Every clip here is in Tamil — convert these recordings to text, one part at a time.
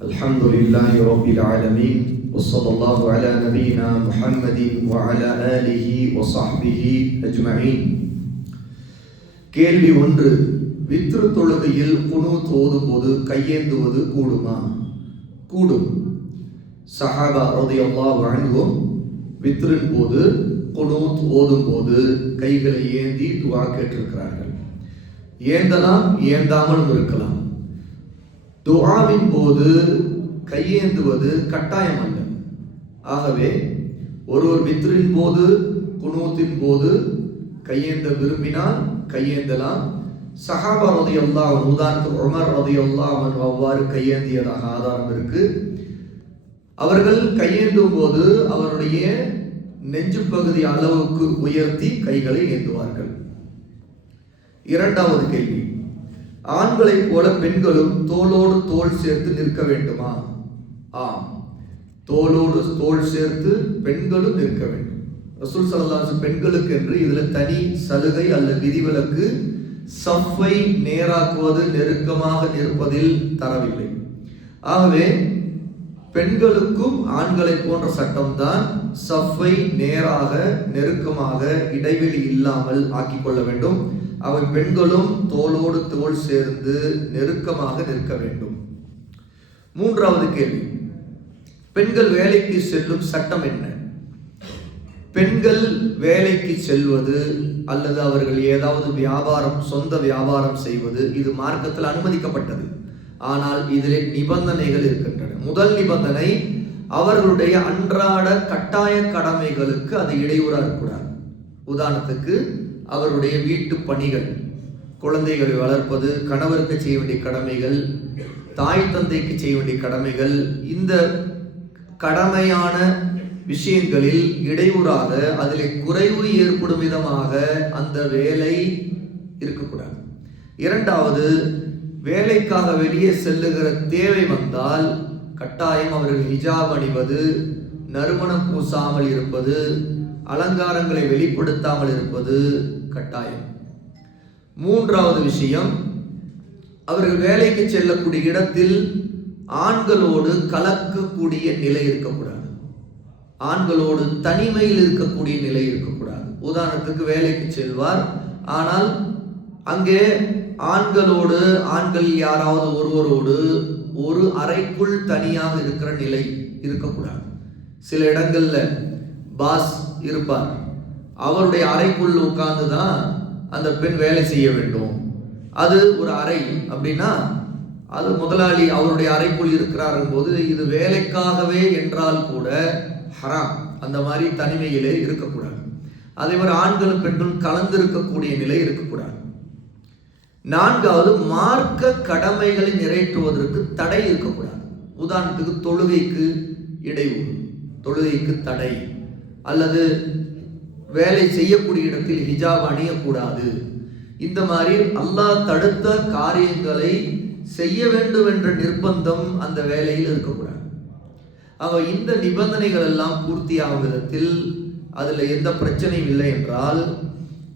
الحمد لله رب العالمين وصلى الله على نبينا محمد وعلى آله وصحبه أجمعين. கேள்வி 1. வித்ரு தொழுகையில் குனூத் ஓதும்போது கையேந்துவது கூடுமா? கூடும். சஹாபா ரலியல்லாஹு அன்ஹும் வித்ரின் போது குனூத் ஓதும்போது கைகளை ஏந்தி துஆ கேட்டிருக்கிறார்கள். ஏந்தலாம், ஏந்தாமலும் இருக்கலாம். துஆவின் போது கையேந்துவது கட்டாயம் அல்ல. ஆகவே ஒருவர் வித்ரின் போது குனூத்தின் போது கையேந்த விரும்பினால் கையேந்தலாம். சஹாபா ரலியல்லாஹு அன்ஹு, உதாரணத்துக்கு உமர் ரலியல்லாஹு அன்ஹு அவ்வாறு கையேந்தியதாக ஆதாரம் இருக்கு. அவர்கள் கையேந்தும் போது அவருடைய நெஞ்சு பகுதி அளவுக்கு உயர்த்தி கைகளை ஏந்துவார்கள். இரண்டாவது கேள்வி, ஆண்களைப் போல பெண்களும் தோளோடு தோள் சேர்த்து நிற்க வேண்டுமா? ஆம், தோளோடு தோள் சேர்த்து பெண்களும் நிற்க வேண்டும். ரசூல் ஸல்லல்லாஹு அலைஹி வஸல்லம் பெண்களுக்கு என்று இதுல தனி சலுகை அல்ல விதிவிலக்கு சஃபை நேராக்குவது, நெருக்கமாக நிற்பதில் தரவில்லை. ஆகவே பெண்களுக்கும் ஆண்களை போன்ற சட்டம்தான் சஃபை நேராக நெருக்கமாக இடைவெளி இல்லாமல் ஆக்கிக் கொள்ள வேண்டும். அவை பெண்களும் தோளோடு தோள் சேர்ந்து நெருக்கமாக நிற்க வேண்டும். மூன்றாவது கேள்வி, பெண்கள் வேலைக்கு செல்லும் சட்டம் என்ன? பெண்கள் வேலைக்கு செல்வது அல்லது அவர்கள் ஏதாவது வியாபாரம், சொந்த வியாபாரம் செய்வது இது மார்க்கத்தில் அனுமதிக்கப்பட்டது. ஆனால் இதில் நிபந்தனைகள் இருக்கின்றன. முதல் நிபந்தனை, அவர்களுடைய அன்றாட கட்டாய கடமைகளுக்கு அது இடையூறாக இருக்கக்கூடாது. உதாரணத்துக்கு அவருடைய வீட்டு பணிகள், குழந்தைகளை வளர்ப்பது, கணவருக்கு செய்ய வேண்டிய கடமைகள், தாய் தந்தைக்கு செய்ய வேண்டிய கடமைகள், இந்த கடமையான விஷயங்களில் இடையூறாக அதில் குறைவு ஏற்படும் விதமாக அந்த வேலை இருக்கக்கூடாது. இரண்டாவது, வேலைக்காக வெளியே செல்லுகிற தேவை வந்தால் கட்டாயம் அவர்கள் ஹிஜாப் அணிவது, நறுமணம் பூசாமல் இருப்பது, அலங்காரங்களை வெளிப்படுத்தாமல் இருப்பது கட்டாயம். மூன்றாவது விஷயம், அவர்கள் வேலைக்கு செல்லக்கூடிய இடத்தில் ஆண்களோடு கலக்கக்கூடிய நிலை இருக்கக்கூடாது. ஆண்களோடு தனிமையில் இருக்கக்கூடிய நிலை இருக்கக்கூடாது. உதாரணத்துக்கு வேலைக்கு செல்வார், ஆனால் அங்கே ஆண்களோடு, ஆண்கள் யாராவது ஒருவரோடு ஒரு அறைக்குள் தனியாக இருக்கிற நிலை இருக்கக்கூடாது. சில இடங்கள்ல பாஸ் இருப்பார், அவருடைய அறைக்குள் உட்கார்ந்து தான் அந்த பெண் வேலை செய்ய வேண்டும். அது ஒரு அறை அப்படின்னா அது முதலாளி அவருடைய அறைக்குள் இருக்கிறார் போது இது வேலைக்காகவே என்றால் கூட ஹராம். அந்த மாதிரி தனிமையிலே இருக்கக்கூடாது. அதே மாதிரி ஆண்களும் பெண்களும் கலந்து இருக்கக்கூடிய நிலை இருக்கக்கூடாது. நான்காவது, மார்க்க கடமைகளை நிறைவேற்றுவதற்கு தடை இருக்கக்கூடாது. உதாரணத்துக்கு தொழுகைக்கு இடையூறு, தொழுகைக்கு தடை, அல்லது வேலை செய்யக்கூடிய இடத்தில் ஹிஜாப் அணியக்கூடாது. இந்த மாதிரி அல்லாஹ் தடுத்த காரியங்களை செய்ய வேண்டும் என்ற நிர்பந்தம் அந்த வேலையில் இருக்கக்கூடாது. ஆக இந்த நிபந்தனைகள் எல்லாம் பூர்த்தியாகும் விதத்தில் அதில் எந்த பிரச்சனையும் இல்லை என்றால்,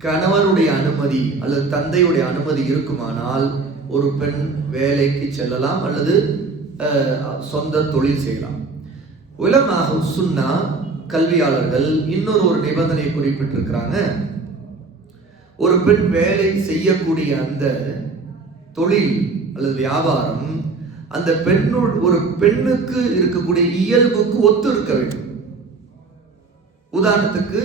கணவருடைய அனுமதி அல்லது தந்தையுடைய அனுமதி இருக்குமானால் ஒரு பெண் வேலைக்கு செல்லலாம் அல்லது சொந்த தொழில் செய்யலாம். உலமாக சுன்னா கல்வியாளர்கள் இன்னொரு நிபந்தனை குறிப்பிட்டிருக்கிறாங்க. ஒரு பெண் வேலை செய்யக்கூடிய அந்த தொழில் அல்லது வியாபாரம் அந்த ஒரு பெண்ணுக்கு இருக்கக்கூடிய இயல்புக்கு ஒத்து இருக்க வேண்டும். உதாரணத்துக்கு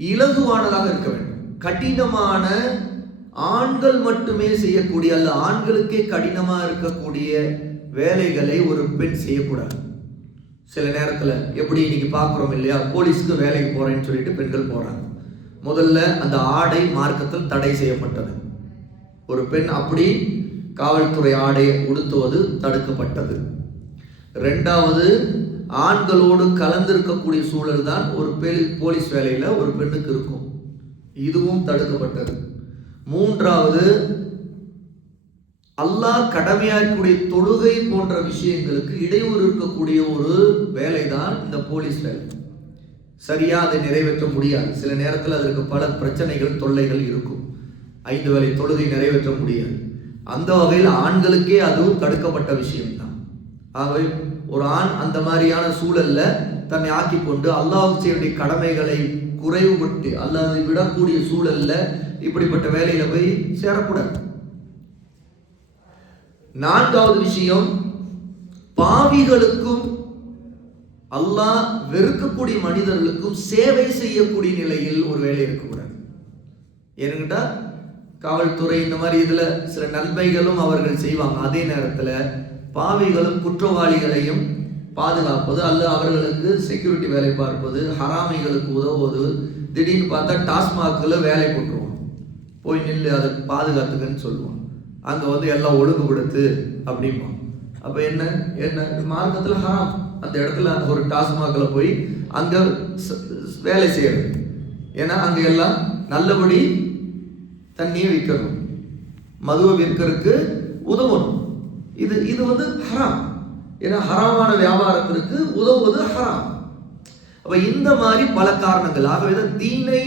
இலகுவானதாக இருக்க வேண்டும். கடினமான ஆண்கள் மட்டுமே செய்யக்கூடிய அல்ல ஆண்களுக்கே கடினமாக இருக்கக்கூடிய வேலைகளை ஒரு பெண் செய்யக்கூடாது. சில நேரத்தில் எப்படி இன்னைக்கு பார்க்குறோம் இல்லையா, போலீஸுக்கு வேலைக்கு போறேன்னு சொல்லிட்டு பெண்கள் போறாங்க. முதல்ல அந்த ஆடை மார்க்கத்தில் தடை செய்யப்பட்டது. ஒரு பெண் அப்படி காவல்துறை ஆடையை உடுத்துவது தடுக்கப்பட்டது. இரண்டாவது, ஆண்களோடு கலந்திருக்கக்கூடிய சூழல் தான் ஒரு போலீஸ் வேலையில ஒரு பெண்ணுக்கு இருக்கும், இதுவும் தடுக்கப்பட்டது. மூன்றாவது, அல்லாஹ் கடமையாக்கக்கூடிய தொழுகை போன்ற விஷயங்களுக்கு இடையூறு இருக்கக்கூடிய ஒரு வேலை தான் இந்த போலீஸ் வேலை. சரியா அதை நிறைவேற்ற முடியாது. சில நேரத்தில் அதற்கு பல பிரச்சனைகள், தொல்லைகள் இருக்கும். 5 வேளை தொழுகை நிறைவேற்ற முடியாது. அந்த வகையில் ஆண்களுக்கே அதுவும் தடுக்கப்பட்ட விஷயம்தான். ஆகவே ஒரு ஆண் அந்த மாதிரியான சூழல்ல தன்னை ஆக்கி கொண்டு அல்லாஹ்வுக்கு செய்ய வேண்டிய கடமைகளை குறைவுபட்டு அல்லாஹ் விடக்கூடிய சூழல்ல இப்படிப்பட்ட வேலையில போய் சேரக்கூடாது. நான்காவது விஷயம், பாவிகளுக்கும் அல்லாஹ் வெறுக்கக்கூடிய மனிதர்களுக்கும் சேவை செய்யக்கூடிய நிலையில் ஒரு வேலை இருக்கக்கூடாது. ஏன்னுட்டா காவல்துறை இந்த மாதிரி இதுல சில நன்மைகளும் அவர்கள் செய்வாங்க. அதே நேரத்துல பாவிகளும் குற்றவாளிகளையும் பாதுகாப்பது அல்ல அவர்களுக்கு செக்யூரிட்டி வேலை பார்ப்பது, ஹராமிகளுக்கு உதவுவது, திடீர்னு பார்த்தா டாஸ்மாக்ல வேலை போட்டுருவோம், போய் நின்று அதை பாதுகாத்துக்கன்னு சொல்லுவோம். அங்க எல்லாம் ஒழுங்குபடுத்து அப்படிமா. அப்ப என்ன என்ன மார்க்கத்துல ஹராம். அந்த இடத்துல ஒரு டாஸ்மாக்ல போய் அங்க வேலை செய்யறது. ஏன்னா அங்க எல்லாம் நல்லபடி தண்ணியை விற்கணும், மதுவை விற்கிறதுக்கு உதவணும். இது ஹராம். ஏன்னா ஹராமான வியாபாரத்திற்கு உதவுவது ஹராம். அப்ப இந்த மாதிரி பல காரணங்கள். ஆகவேதான் தீனை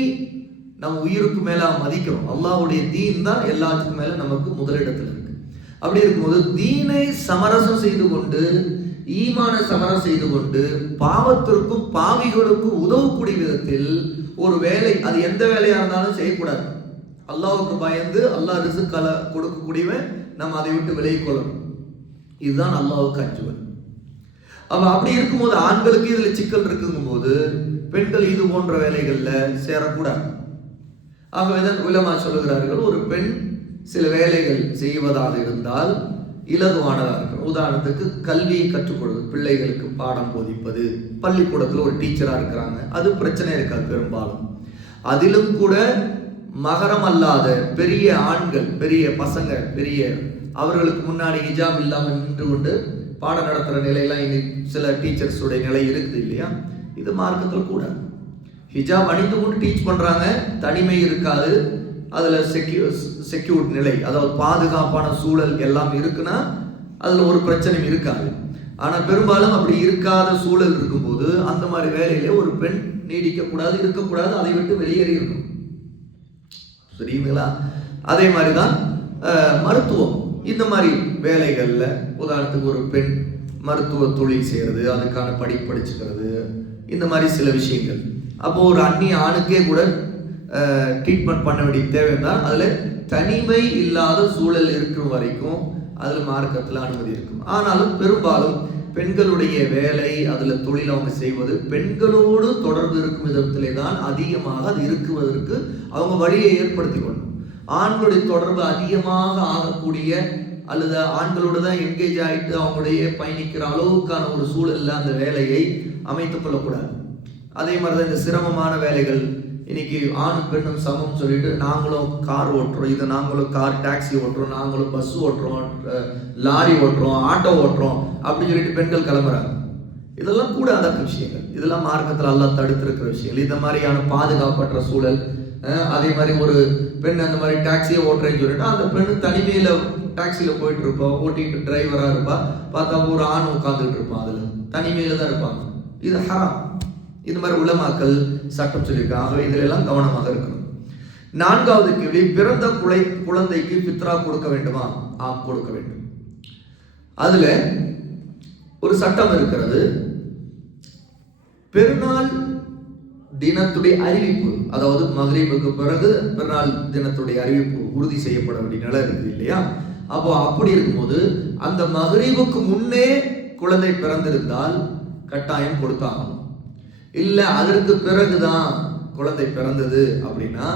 நம்ம உயிருக்கு மேல மதிக்கிறோம். அல்லாஹ்வுடைய தீன் தான் எல்லாத்துக்கும் மேல நமக்கு முதலிடத்தில் இருக்கு. அப்படி இருக்கும்போது தீனை சமரசம் செய்து கொண்டு, ஈமான சமரசம் செய்து கொண்டு, பாவத்திற்கும் பாவிகளுக்கும் உதவக்கூடிய விதத்தில் ஒரு வேலை, அது எந்த வேலையா இருந்தாலும் செய்யக்கூடாது. அல்லாஹ்வுக்கு பயந்து அல்லாஹ் ரிஸ்க் கொடுக்கக்கூடியவன் நம்ம அதை விட்டு விலகிக் கொள்ளணும். இதுதான் அல்லாஹ்வுக்கு அஞ்சுவது. அப்படி இருக்கும்போது ஆண்களுக்கு இதுல சிக்கல் இருக்குங்கும் போது பெண்கள் இது போன்ற வேலைகள்ல சேரக்கூடாது. ஆகவேதான் உலமா சொல்லுகிறார்கள், ஒரு பெண் சில வேலைகள் செய்வதாக இருந்தால் இலகுவானதாக இருக்கும். உதாரணத்துக்கு கல்வியை கற்றுக் கொடுப்பது, பிள்ளைகளுக்கு பாடம் போதிப்பது, பள்ளிக்கூடத்தில் ஒரு டீச்சரா இருக்கிறாங்க, அது பிரச்சனை இருக்காது பெரும்பாலும். அதிலும் கூட மகரம் அல்லாத பெரிய ஆண்கள், பெரிய பசங்க, பெரிய அவர்களுக்கு முன்னாடி ஹிஜாப் இல்லாமல் நின்று கொண்டு பாடம் நடத்துகிற நிலையெல்லாம் இனி சில டீச்சர்ஸுடைய நிலை இருக்குது இல்லையா? இது மார்க்கத்தில் கூட ஹிஜாப் அணிந்து கொண்டு டீச் பண்றாங்க, தனிமை இருக்காது, அதுல செக்யூர்ட் நிலை, அதாவது பாதுகாப்பான சூழல் எல்லாம் இருக்குன்னா அதுல ஒரு பிரச்சனையும் இருக்காது. ஆனா பெரும்பாலும் அப்படி இருக்காத சூழல் இருக்கும்போது அந்த மாதிரி வேலையில ஒரு பெண் நீடிக்க கூடாது, இருக்கக்கூடாது, அதை விட்டு வெளியேறி இருக்கும். சரிங்களா? அதே மாதிரிதான் மருத்துவம். இந்த மாதிரி வேலைகள்ல உதாரணத்துக்கு ஒரு பெண் மருத்துவ தொழில் செய்யறது, அதுக்கான படிச்சுக்கிறது, இந்த மாதிரி சில விஷயங்கள். அப்போ ஒரு அந்நிய ஆணுக்கே கூட ட்ரீட்மெண்ட் பண்ண வேண்டிய தேவைதான். அதுல தனிமை இல்லாத சூழல் இருக்கிற வரைக்கும் அதுல மார்க்கத்துல அனுமதி இருக்கும். ஆனாலும் பெரும்பாலும் பெண்களுடைய வேலை, அதுல தொழில் அவங்க செய்வது பெண்களோடு தொடர்பு இருக்கும் விதத்திலே தான் அதிகமாக அது இருக்குவதற்கு அவங்க வழியை ஏற்படுத்தி கொள்ளணும். ஆண்களுடைய தொடர்பு அதிகமாக ஆகக்கூடிய அல்லது ஆண்களோடு தான் என்கேஜ் ஆகிட்டு அவங்களுடைய பயணிக்கிற அளவுக்கான ஒரு சூழல்ல அந்த வேலையை அமைத்துக் கொள்ளக்கூடாது. அதே மாதிரிதான் இந்த சிரமமான வேலைகள், இன்னைக்கு ஆணும் பெண்ணும் சமம் சொல்லிட்டு நாங்களும் கார் ஓட்டுறோம், இது நாங்களும் கார் டாக்ஸி ஓட்டுறோம், நாங்களும் பஸ் ஓட்டுறோம், லாரி ஓட்டுறோம், ஆட்டோ ஓட்டுறோம் அப்படின்னு சொல்லிட்டு பெண்கள் கிளம்புறாங்க. இதெல்லாம் கூட அந்த விஷயங்கள், இதெல்லாம் மார்க்கத்தில் எல்லாம் தடுத்திருக்கிற விஷயங்கள். இந்த மாதிரியான பாதுகாப்பற்ற சூழல். அதே மாதிரி ஒரு பெண் அந்த மாதிரி டாக்ஸியை ஓட்டுறேன்னு சொல்லிட்டு அந்த பெண்ணு தனிமையில டாக்ஸியில போயிட்டு இருப்பா, ஓட்டிட்டு டிரைவரா இருப்பா, பார்த்தா ஒரு ஆண் உட்காந்துட்டு இருப்பான், அதுல தனிமையில தான் இருப்பாங்க. இது ஹராம். இந்த மாதிரி உலமாக்கள் சட்டம் சொல்லியிருக்காங்க. இதுல எல்லாம் கவனமாக இருக்கணும். நான்காவது கேள்வி, பிறந்த குழந்தைக்கு பித்ரா கொடுக்க வேண்டுமா? ஆம், கொடுக்க வேண்டும். அதுல ஒரு சட்டம் இருக்கிறது. பெருநாள் தினத்துடைய அறிவிப்பு, அதாவது மக்ரிபுக்கு பிறகு பெருநாள் தினத்துடைய அறிவிப்பு உறுதி செய்யப்பட வேண்டிய நிலை இருக்குது இல்லையா? அப்போ அப்படி இருக்கும்போது அந்த மக்ரிபுக்கு முன்னே குழந்தை பிறந்திருந்தால் கட்டாயம் கொடுத்தாகணும். இல்ல அதற்கு பிறகுதான் குழந்தை பிறந்தது அப்படின்னா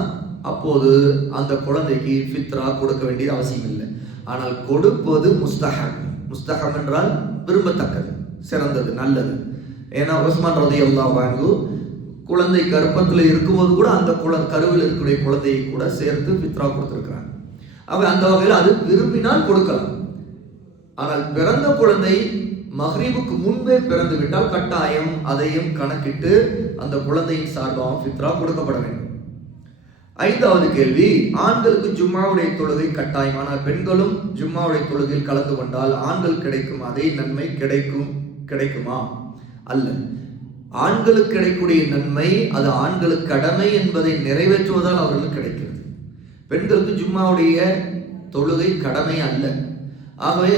அப்போது அந்த குழந்தைக்கு ஃபித்ரா கொடுக்க வேண்டிய அவசியம் இல்லை. ஆனால் கொடுப்பது முஸ்தஹப். முஸ்தஹப் என்றால் விரும்பத்தக்கது, சிறந்தது, நல்லது. ஏன்னா உஸ்மான் ரலியல்லாஹு அன்ஹு குழந்தை கர்ப்பத்தில் இருக்கும்போது கூட அந்த கருவில் இருக்கக்கூடிய குழந்தையை கூட சேர்த்து ஃபித்ரா கொடுத்திருக்கிறாங்க. அந்த வகையில் அது விரும்பினால் கொடுக்கலாம். ஆனால் பிறந்த குழந்தை மக்ரிபுக்கு முன்பே பிறந்து விட்டால் கட்டாயம் அதையும் கணக்கிட்டு அந்த குழந்தையின் சார்பாக ஃபித்ரா கொடுக்கப்பட வேண்டும். ஐந்தாவது கேள்வி, ஆண்களுக்கு ஜும்மாவுடைய தொழுகை கட்டாயம், ஆனால் பெண்களும் ஜும்மாவுடைய தொழுகையில் கலந்து கொண்டால் ஆண்கள் கிடைக்கும் அதே நன்மை கிடைக்குமா? அல்ல. ஆண்களுக்கு கிடைக்கக்கூடிய நன்மை அது ஆண்களுக்கு கடமை என்பதை நிறைவேற்றுவதால் அவர்களுக்கு கிடைக்கிறது. பெண்களுக்கு ஜும்மாவுடைய தொழுகை கடமை அல்ல. ஆகவே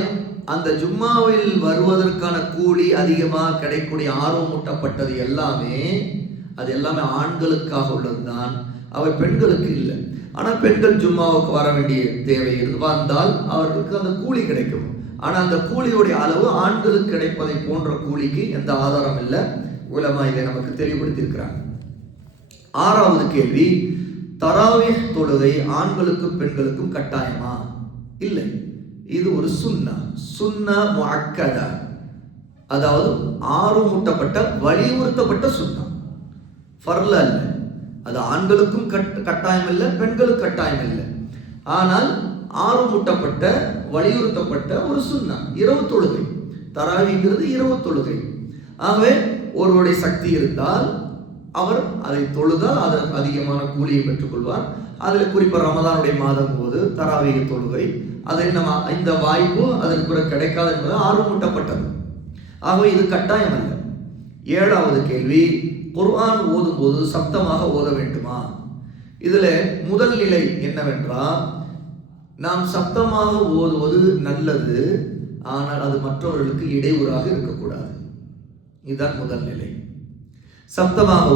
அந்த ஜும்மாவில் வருவதற்கான கூலி அதிகமாக கிடைக்கூடிய ஆர்வமூட்டப்பட்டது எல்லாமே அது எல்லாமே ஆண்களுக்காக உள்ளதுதான், அவை பெண்களுக்கு இல்லை. ஆனால் பெண்கள் ஜும்மாவுக்கு வர வேண்டிய தேவை வந்தால் அவர்களுக்கு அந்த கூலி கிடைக்கும். ஆனால் அந்த கூலியுடைய அளவு ஆண்களுக்கு கிடைப்பதை போன்ற கூலிக்கு எந்த ஆதாரம் இல்லை. உலமா இதை நமக்கு தெளிவுபடுத்தியிருக்கிறாங்க. 6வது கேள்வி, தராவீஹ் தொழுகை ஆண்களுக்கும் பெண்களுக்கும் கட்டாயமா? இல்லை, இது ஒரு சுன்னா முஅக்கதா, அதாவது ஆர்வமூட்டப்பட்ட வலியுறுத்தப்பட்ட சுன்னா, ஃபர்ல அல்ல. அது ஆண்களுக்கும் கட்டாயம் இல்லை, பெண்களுக்கு கட்டாயம் இல்லை. ஆனால் ஆர்வமூட்டப்பட்ட வலியுறுத்தப்பட்ட ஒரு சுன்னா இரவு தொழுகை. தராவீங்கிறது இரவு தொழுகை. ஆகவே ஒருவருடைய சக்தி இருந்தால் அவர் அதை தொழுதால் அதற்கு அதிகமான கூலியை பெற்றுக்கொள்வார். அதில் குறிப்பாக ரமதானுடைய மாதம் போது தராவீஹ் தொழுகை, அதை நம்ம இந்த வாய்ப்பு அதற்கு பிறகு கிடைக்காது என்பது ஆர்வமூட்டப்பட்டது. ஆகவே இது கட்டாயம் அல்ல. 7வது கேள்வி, குர்ஆன் ஓதும் போது சப்தமாக ஓத வேண்டுமா? இதுல முதல் நிலை என்னவென்றால், நாம் சப்தமாக ஓதுவது நல்லது, ஆனால் அது மற்றவர்களுக்கு இடையூறாக இருக்கக்கூடாது. இதுதான் முதல் நிலை. சப்தமாக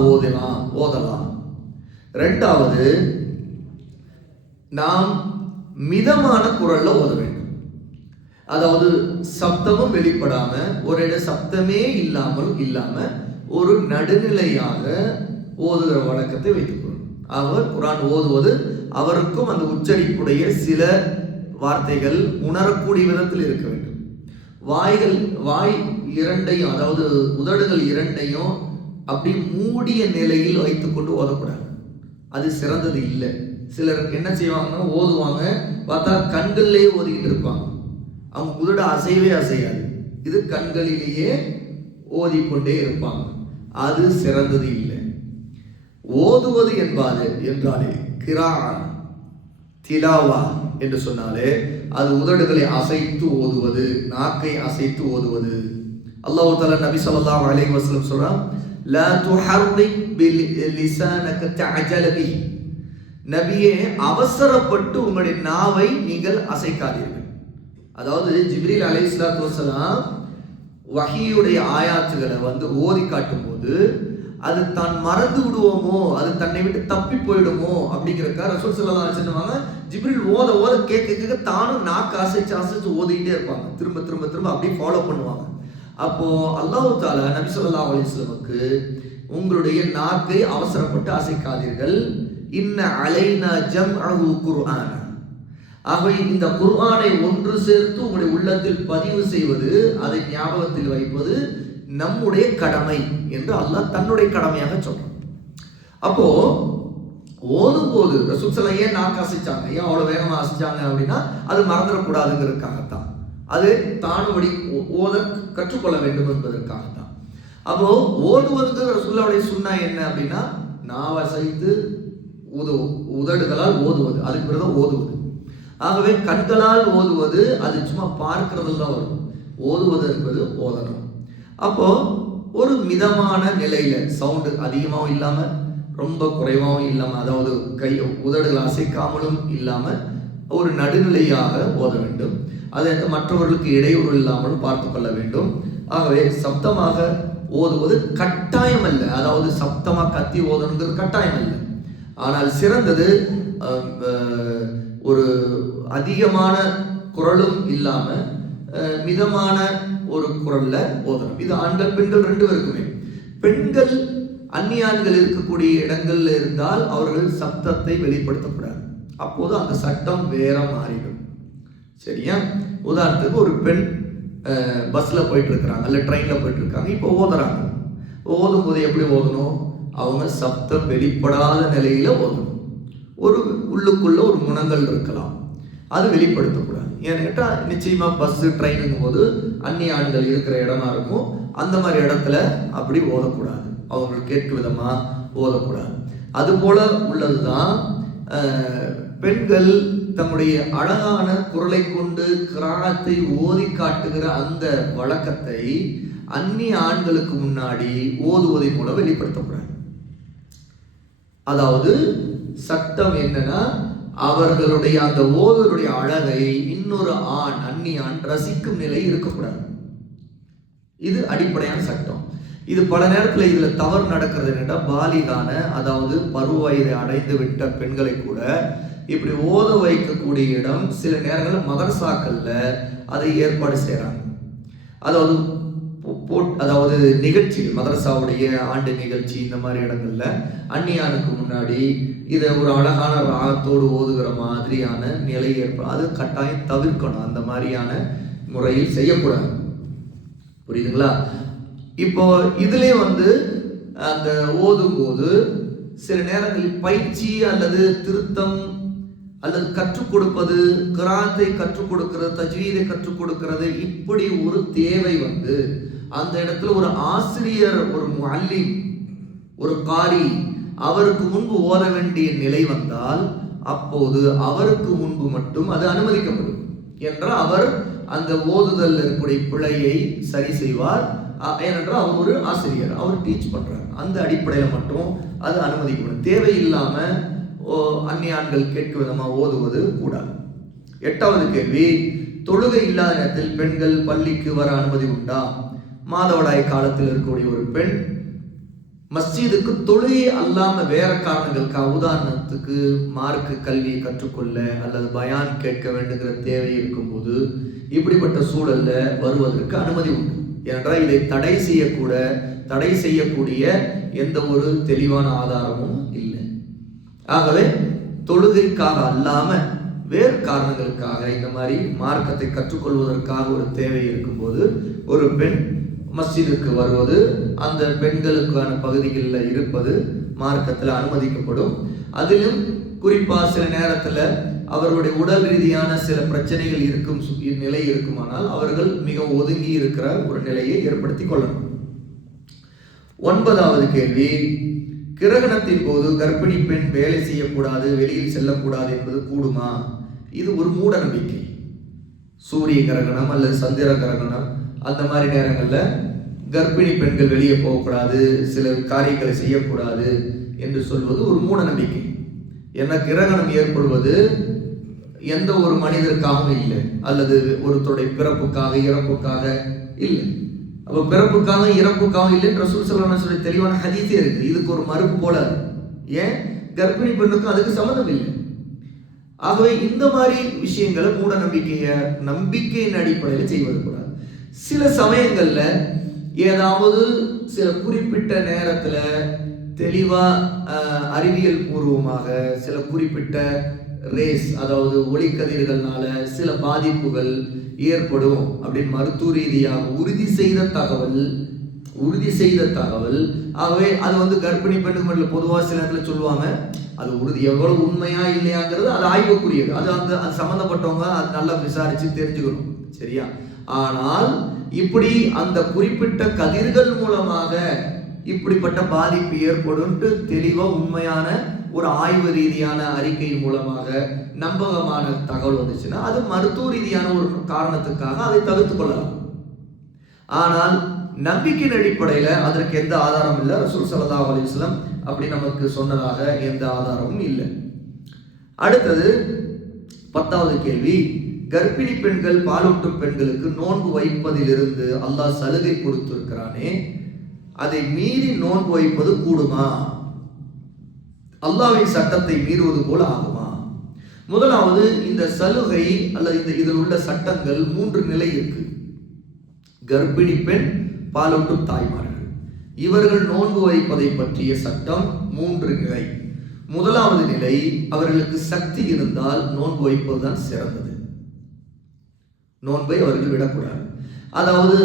ஓதலாம். 2வது, நாம் மிதமான குரல்ல ஓத வேண்டும். அதாவது சப்தமும் வெளிப்படாம ஒரு சப்தமே இல்லாம ஒரு நடுநிலையாக ஓதுகிற வழக்கத்தை வைத்துக்கொள்ளும். அவர் குர்ஆன் ஓதுவது அவருக்கும் அந்த உச்சரிப்புடைய சில வார்த்தைகள் உணரக்கூடிய விதத்தில் இருக்க வேண்டும். வாய் இரண்டையும், அதாவது உதடுகள் இரண்டையும் அப்படி மூடிய நிலையில் வைத்துக்கொண்டு ஓதக்கூடாது. அது சிறந்தது இல்லை. சிலர் என்ன செய்வாங்கன்னா, ஓதுவாங்க, பார்த்தா கண்கள்லேயே ஓதிக்கிட்டு இருப்பாங்க. அவங்க உதட அசையாது. இது கண்களிலேயே ஓதிக்கொண்டே இருப்பாங்க. அது சிறந்தது இல்லை. ஓதுவது என்றாலே கிராஅ, திலாவா என்று சொன்னாலே அது உதடுகளை அசைத்து ஓதுவது, நாக்கை அசைத்து ஓதுவது. அல்லாஹ் தஆலா நபி ஸல்லல்லாஹு அலைஹி வஸல்லம் சொல்றான், லா துஹர்ரிக் பிலிசானக தஅஜல பிஹி. நபியே, அவசரப்பட்டு உங்களுடைய நாவை நீங்கள் அசைக்காதீர்கள். அதாவது ஜிப்ரீல் அலைஹிஸ்ஸலாத்து வஸலாம் வஹீயுடைய ஆயாத்துகளை ஓதி காட்டும் போது அது தான் மறந்து விடுவோமோ, அது தன்னை விட்டு தப்பி போயிடுமோ அப்படிங்கிறக்க ரசூல் ஸல்லல்லாஹு அலைஹி வஸல்லம் ஜிப்ரீல் ஓத கேட்க தானும் நாக்கு அசைச்சு ஓதிக்கிட்டே இருப்பாங்க. திரும்ப அப்படியே ஃபாலோ பண்ணுவாங்க. அப்போ அல்லாஹ் தஆலா நபி ஸல்லல்லாஹு அலைஹி வஸல்லமுக்கு, உங்களுடைய நாக்கை அவசரப்பட்டு அசைக்காதீர்கள், இன்ன அலைனா ஜம்அஹு குர்ஆன. ஆகவே இந்த குர்ஆனை ஒன்று சேர்த்து உங்களுடைய உள்ளத்தில் பதிவு செய்வது, அதை ஞாபகத்தில் வைப்பது நம்முடைய கடமை என்று அல்லாஹ் தன்னுடைய கடமையாக சொல்றான். அப்போ ஓதும் போது ரசூல் ஸல்லல்லாஹு ஏன் நாக்கு அசைச்சாங்க, ஏன் அவ்வளவு வேகமா அசைச்சாங்க அப்படின்னா, அது மறந்துடக்கூடாதுங்கிறதுக்காகத்தான். அது தானுபடி ஓத கற்றுக்கொள்ள வேண்டும் என்பதற்காகத்தான். அப்போ ஓதுவது ரசூலுல்லாஹ்வுடைய சுன்னா என்ன அப்படின்னா, நாவை அசைத்து உதடுகளால் ஓதுவது, அதுக்கு பிறகு ஓதுவது. ஆகவே கண்களால் ஓதுவது அது சும்மா பார்க்கிறதுல தான் வரும். ஓதுவது என்பது ஓதணும். அப்போ ஒரு மிதமான நிலையில, சவுண்டு அதிகமாகவும் இல்லாம ரொம்ப குறைவாகவும் இல்லாம, அதாவது உதடுகள் அசைக்காமலும் இல்லாம ஒரு நடுநிலையாக ஓத வேண்டும். அதை மற்றவர்களுக்கு இடையூறு இல்லாமலும் பார்த்து கொள்ள வேண்டும். ஆகவே சப்தமாக ஓதுவது கட்டாயம் அல்ல. அதாவது சப்தமாக கத்தி ஓதணுங்கிறது கட்டாயம் அல்ல. ஆனால் சிறந்தது ஒரு அதிகமான குரலும் இல்லாம மிதமான ஒரு குரல்ல ஓதணும். இது ஆண்கள் பெண்கள் ரெண்டு பேருக்குமே. பெண்கள் அந்நிய ஆண்கள் இருக்கக்கூடிய இடங்கள்ல இருந்தால் அவர்கள் சப்தத்தை வெளிப்படுத்தக்கூடாது. அப்போது அந்த சட்டம் வேற மாறிடும். சரியா? உதாரணத்துக்கு ஒரு பெண் பஸ்ல போயிட்டு இருக்கிறாங்க, இல்ல ட்ரெயின்ல போயிட்டு இருக்காங்க, இப்போ ஓதுறாங்க. ஓதும் போது எப்படி ஓதணும்? அவங்க சப்தம் வெளிப்படாத நிலையில ஓதணும். ஒரு உள்ளுக்குள்ள ஒரு குணங்கள் இருக்கலாம், அது வெளிப்படுத்தக்கூடாது. ஏன்னு கேட்டால் நிச்சயமா பஸ் ட்ரெயினுங்கும் போது அந்நிய ஆண்கள் இருக்கிற இடமா இருக்கும். அந்த மாதிரி இடத்துல அப்படி ஓதக்கூடாது, அவங்களுக்கு கேட்கும் விதமா ஓதக்கூடாது. அது போல உள்ளதுதான் பெண்கள் தம்முடைய அழகான குரலை கொண்டு கிராத்தை ஓதி காட்டுகிற அந்த வழக்கத்தை அந்நிய ஆண்களுக்கு முன்னாடி ஓதுவதன் மூலம் வெளிப்படுத்தக்கூடாது. அதாவது சட்டம் என்னன்னா, அவர்களுடைய அந்த ஓதுவருடைய அழகை இன்னொரு அந்நிய ஆண் ரசிக்கும் நிலை இருக்கக்கூடாது. இது அடிப்படையான சட்டம். இது பல நேரத்தில் இதுல தவறு நடக்கிறது என்னன்னா, பாலிகான அதாவது பருவ வயதை அடைந்து விட்ட பெண்களை கூட இப்படி ஓத வைக்கக்கூடிய இடம் சில நேரங்களில் மதரசாக்கள்ல அதை ஏற்பாடு செய்யறாங்க. அதாவது நிகழ்ச்சிகள், மதரசாவுடைய ஆண்டு நிகழ்ச்சி, இந்த மாதிரி இடங்கள்ல அந்நியானுக்கு முன்னாடி இதை ஒரு அழகான ராகத்தோடு ஓதுகிற மாதிரியான நிலை ஏற்படும். அது கட்டாயம் தவிர்க்கணும். அந்த மாதிரியான முறையில் செய்யக்கூடாது. புரியுதுங்களா? இப்போ இதுல அந்த ஓதும் போது சில நேரங்களில் பயிற்சி அல்லது திருத்தம் அல்லது கற்றுக் கொடுப்பது, கிராத்தை கற்றுக் கொடுக்கிறது, தஜ்வீதை கற்றுக் கொடுக்கிறது, இப்படி ஒரு தேவை அந்த இடத்துல ஒரு ஆசிரியர், ஒரு முஅல்லிம், ஒரு காரி அவருக்கு முன்பு ஓத வேண்டிய நிலை வந்தால் அப்போது அவருக்கு முன்பு மட்டும் அது அனுமதிக்கப்படும் என்றால் அவர் அந்த ஓதுதல் இருக்கக்கூடிய பிழையை சரி செய்வார். ஏனென்றால் அவர் ஒரு ஆசிரியர், அவர் டீச் பண்றார். அந்த அடிப்படையில் மட்டும் அது அனுமதிக்கப்படும். தேவையில்லாம அந்நியான்கள் கேட்கும் விதமா ஓதுவது கூடாது. 8வது கேள்வி, தொழுகை இல்லாத நேரத்தில் பெண்கள் பள்ளிக்கு வர அனுமதி உண்டா? மாதவிடாய் காலத்தில் இருக்கக்கூடிய ஒரு பெண் மஸ்ஜிதுக்கு தொழுகை அல்லாம வேற காரணங்களுக்காக, உதாரணத்துக்கு மார்க்க கல்வியை கற்றுக்கொள்ள அல்லது பயான் கேட்க வேண்டுங்கிற தேவை இருக்கும்போது இப்படிப்பட்ட சூழல்ல வருவதற்கு அனுமதி உண்டு. ஏனென்றால் இதை தடை செய்யக்கூடிய எந்த ஒரு தெளிவான ஆதாரமும் இல்லை. ஆகவே தொழுகைக்காக அல்லாம வேறு காரணங்களுக்காக இந்த மாதிரி மார்க்கத்தை கற்றுக்கொள்வதற்காக ஒரு தேவை இருக்கும்போது ஒரு பெண் மஸ்ஜிதுக்கு வருவது, அந்த பெண்களுக்கான பகுதிகளில் இருப்பது மார்க்கத்தில் அனுமதிக்கப்படும். அதிலும் குறிப்பா சில நேரத்தில் அவர்களுடைய உடல் ரீதியான சில பிரச்சனைகள் இருக்கும் நிலை இருக்குமானால் அவர்கள் மிக ஒதுங்கி இருக்கிற ஒரு நிலையை ஏற்படுத்தி கொள்ளணும். 9வது கேள்வி, கிரகணத்தின் போது கர்ப்பிணி பெண் வேலை செய்யக்கூடாது, வெளியில் செல்லக்கூடாது என்பது கூடுமா? இது ஒரு மூட நம்பிக்கை. சூரிய கிரகணம் அல்லது சந்திர கிரகணம் அந்த மாதிரி நேரங்கள்ல கர்ப்பிணி பெண்கள் வெளியே போகக்கூடாது, சில காரியங்களை செய்யக்கூடாது என்று சொல்வது ஒரு மூட நம்பிக்கை. ஏன்னா கிரகணம் ஏற்படுவது எந்த ஒரு மனிதருக்காகவும் இல்லை, அல்லது ஒருத்தருடைய பிறப்புக்காக இறப்புக்காக இல்லை. அப்ப பிறப்புக்காக இறப்புக்காக இல்லைன்னு ரசூல் ஸல்லல்லாஹு அலைஹி வஸல்லம் தெளிவான ஹதீஸே இருக்குது. இதுக்கு ஒரு மறுப்பு போல. ஏன்? கர்ப்பிணி பெண்ணுக்கும் அதுக்கு சம்மந்தம் இல்லை. ஆகவே இந்த மாதிரி விஷயங்களை மூட நம்பிக்கையின் அடிப்படையில் செய்வது கூடாது. சில சமயங்கள்ல ஏதாவது சில குறிப்பிட்ட நேரத்துல தெளிவா அறிவியல் பூர்வமாக சில குறிப்பிட்ட ரேஸ், அதாவது ஒளிக்கதிர்கள்னால சில பாதிப்புகள் ஏற்படும் அப்படின்னு மருத்துவ ரீதியாக உறுதி செய்த தகவல். ஆகவே அது கர்ப்பிணி பெண்ணுக்கு பொதுவாக சில நேரத்தில் சொல்லுவாங்க, அது எவ்வளவு உண்மையா இல்லையாங்கிறது அது ஆய்வுக்குரியது. அது சம்பந்தப்பட்டவங்க அது நல்லா விசாரிச்சு தெரிஞ்சுக்கணும். சரியா? ஆனால் இப்படி அந்த குறிப்பிட்ட கதிர்கள் மூலமாக இப்படிப்பட்ட பாதிப்பு ஏற்படும் தெளிவா உண்மையான ஒரு ஆய்வு ரீதியான அறிக்கை மூலமாக நம்பகமான தகவல் வந்துச்சுன்னா அது மருத்துவ ரீதியான ஒரு காரணத்துக்காக அதை தவிர்த்து கொள்ளலாம். ஆனால் நம்பிக்கையின் அடிப்படையில அதற்கு எந்த ஆதாரம் இல்லை. ரசூல் ஸல்லல்லாஹு அலைஹி வஸல்லம் அப்படி நமக்கு சொன்னதாக எந்த ஆதாரமும் இல்லை. அடுத்தது 10வது கேள்வி, கர்ப்பிணி பெண்கள் பாலூட்டும் பெண்களுக்கு நோன்பு வைப்பதிலிருந்து அல்லாஹ் சலுகை கொடுத்திருக்கிறானே, அதை மீறி நோன்பு வைப்பது கூடுமா? அல்லாஹ்வின் சட்டத்தை மீறுவது போல ஆகுமா? முதலாவது, இந்த சலுகை அல்லது இதில் உள்ள சட்டங்கள் 3 நிலை இருக்கு. கர்ப்பிணி பெண், பாலூட்டும் தாய்மார்கள், இவர்கள் நோன்பு வைப்பதை பற்றிய சட்டம் 3 நிலை. முதலாவது நிலை, அவர்களுக்கு சக்தி இருந்தால் நோன்பு வைப்பதுதான் சிறந்தது. நோன்பை அவர்கள் விடக்கூடாது. அதாவது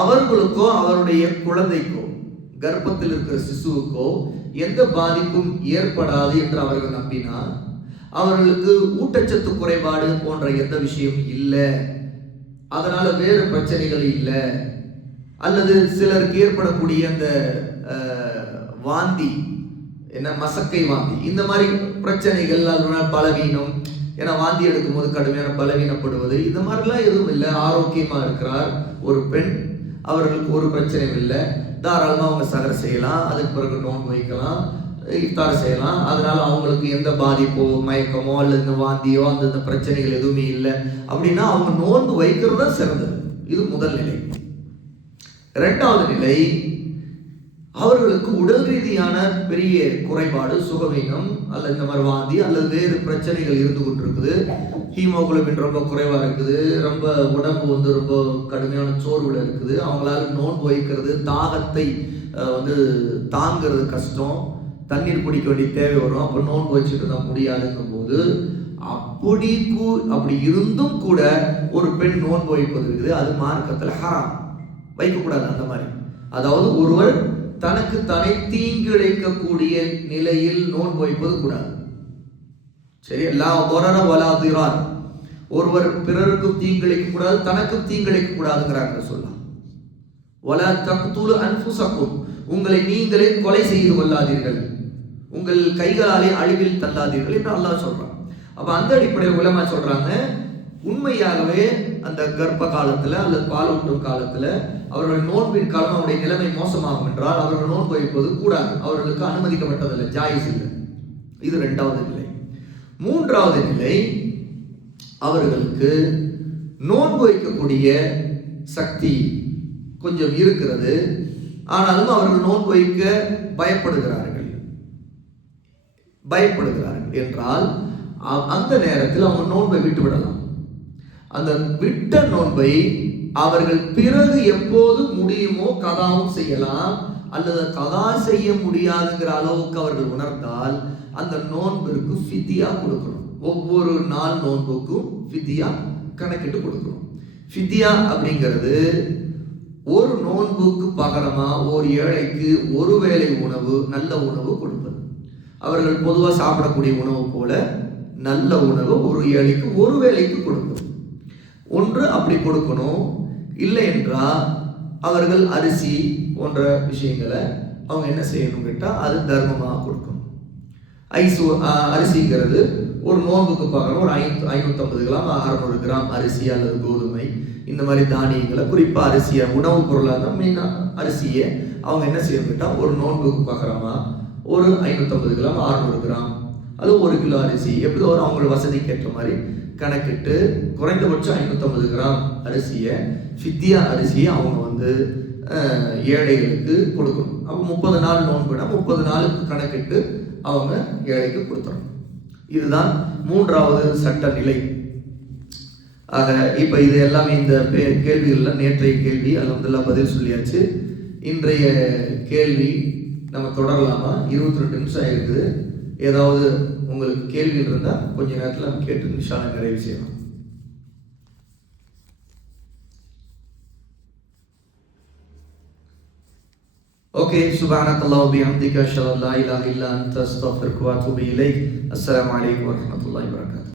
அவர்களுக்கோ அவருடைய குழந்தைக்கோ கர்ப்பத்தில் இருக்கிற சிசுவுக்கோ எந்த பாதிப்பும் ஏற்படாது என்று அவர்கள் நம்பினால், அவர்களுக்கு ஊட்டச்சத்து குறைபாடு போன்ற எந்த விஷயம் இல்லை, அதனால வேறு பிரச்சனைகள் இல்லை, அல்லது சிலருக்கு ஏற்படக்கூடிய அந்த வாந்தி, மசக்கை வாந்தி, இந்த மாதிரி பிரச்சனைகள், அதனால பலவீனம், ஏன்னா வாந்தி எடுக்கும் போது கடுமையான பலவீனப்படுவது, இந்த மாதிரிலாம் எதுவும் இல்லை, ஆரோக்கியமா இருக்கிறார் ஒரு பெண், அவர்களுக்கு ஒரு பிரச்சனையும் இல்லை, தாராளமாக அவங்க சகர் செய்யலாம், அதுக்கு பிறகு நோன்பு வைக்கலாம், இஃப்தார் செய்யலாம். அதனால அவங்களுக்கு எந்த பாதிப்போ மயக்கமோ அல்லது இந்த வாந்தியோ அந்த பிரச்சனைகள் எதுவுமே இல்லை அப்படின்னா அவங்க நோன்பு வைக்கிறது தான் சிறந்தது. இது முதல் நிலை. இரண்டாவது நிலை, அவர்களுக்கு உடல் ரீதியான பெரிய குறைபாடு, சுகவீனம் அல்லது இந்த மாதிரி வாந்தி அல்லது வேறு பிரச்சனைகள் இருந்து கொண்டிருக்குது. ஹீமோகுளோபின் ரொம்ப குறைவா இருக்குது, ரொம்ப உடம்பு ரொம்ப கடுமையான சோர்வுல இருக்குது, அவங்களால நோன்பு வைக்கிறது, தாகத்தை தாங்கிறது கஷ்டம், தண்ணீர் குடிக்க வேண்டிய தேவை வரும். அப்போ நோன்பு வச்சுட்டு தான் முடியாதுங்கும் போது அப்படி இருந்தும் கூட ஒரு பெண் நோன்பு வைப்பது இருக்குது. அது மார்க்கத்தில் ஹராம், வைக்கக்கூடாது அந்த மாதிரி. அதாவது ஒருவர் தனக்கு தனி தீங்கிழைக்கக்கூடிய நிலையில் நோன்பு வைப்பது கூடாது. சரி, ஒருவர் பிறருக்கும் தீங்கிழைக்க கூடாது, தனக்கும் தீங்கிழைக்க கூடாதுங்கிறாங்க சொல்லலாம். வலா தக்துலு அன்ஃபுஸக்கும், உங்களை நீங்களே கொலை செய்து கொள்ளாதீர்கள், உங்கள் கைகளாலே அழிவில் தள்ளாதீர்கள் என்று அல்லாஹ் சொல்றான். அப்ப அந்த அடிப்படையில் உலமா சொல்றாங்க, உண்மையாகவே அந்த கர்ப்ப காலத்துல அல்லது பாலூட்டும் காலத்துல அவர்கள் நோன்பின் காலம் அவருடைய நிலைமை மோசமாகும் என்றால் அவர்கள் நோன்பு வைப்பது கூடாது, அவர்களுக்கு அனுமதிக்கப்பட்டதில்லை, ஜாயிஸ் இல்லை. இது இரண்டாவது நிலை. மூன்றாவது நிலை, அவர்களுக்கு நோன்பு வைக்கக்கூடிய சக்தி கொஞ்சம் இருக்கிறது, ஆனாலும் அவர்கள் நோன்பு வைக்க பயப்படுகிறார்கள் என்றால் அந்த நேரத்தில் அவங்க நோன்பை விட்டு விடலாம். அந்த விட்ட நோன்பை அவர்கள் பிறகு எப்போது முடியுமோ கதாவும் செய்யலாம், அல்லது கதா செய்ய முடியாதுங்கிற அளவுக்கு அவர்கள் உணர்ந்தால் அந்த நோன்பிற்கு ஃபிதியா கொடுக்கணும். ஒவ்வொரு நாள் நோன்புக்கும் ஃபிதியா கணக்கிட்டு கொடுக்கணும். ஃபிதியா அப்படிங்கிறது ஒரு நோன்புக்கு பகரமா ஒரு ஏழைக்கு ஒரு வேளை உணவு, நல்ல உணவு கொடுப்பது. அவர்கள் பொதுவாக சாப்பிடக்கூடிய உணவு போல நல்ல உணவு ஒரு ஏழைக்கு ஒரு வேளைக்கு கொடுப்பது. ஒன்று அப்படி கொடுக்கணும். இல்லை என்றால் அவர்கள் அரிசி போன்ற விஷயங்களை அவங்க என்ன செய்யணும் கேட்டால் அது தர்மமாக கொடுக்கணும். அரிசிங்கிறது ஒரு நோன்புக்கு பார்க்கணும், ஒரு 550 கிராம் 600 கிராம் அரிசி அல்லது கோதுமை, இந்த மாதிரி தானியங்களை, குறிப்பாக அரிசியை உணவுப் பொருளாக இருந்தால் மெயினாக அரிசியை அவங்க என்ன செய்யணும் கேட்டால் ஒரு நோன்புக்கு பார்க்குறோமா ஒரு 550 கிராம் 600 கிராம் அல்லது 1 கிலோ அரிசி, எப்படியோ ஒரு அவங்களோட வசதிக்கு ஏற்ற மாதிரி கணக்கிட்டு குறைந்தபட்சம் 550 கிராம் அரிசியை, ஃபித்யா அரிசியை அவங்க ஏழைகளுக்கு கொடுக்கணும். அப்போ 30 நாள் நோன்புனா 30 நாளுக்கு கணக்கிட்டு அவங்க ஏழைக்கு கொடுத்துடணும். இதுதான் மூன்றாவது சட்ட நிலை. ஆக இப்போ இது எல்லாமே இந்த கேள்விகள்லாம் நேற்றைய கேள்வி அல்ஹம்துலில்லாஹ் பதில் சொல்லியாச்சு. இன்றைய கேள்வி நம்ம தொடரலாமா? 22 நிமிஷம் ஆயிருக்குது. ஏதாவது உங்களுக்கு கேள்விகள் இருந்தால் கொஞ்ச நேரத்தில் நம்ம கேட்டு இன்ஷா அல்லாஹ் நிறைவு செய்யலாம். ஓகே, சுப்ஹானக்கல்லாஹு பிஹம்திக அஷ்ஹது அல்லா இலாஹா இல்லா அன்த அஸ்தக்ஃபிருக வ அத்தூபு இலைக். அஸ்ஸலாமு அலைக்கும் வரஹ்மத்துல்லாஹி வபரகாத்துஹு.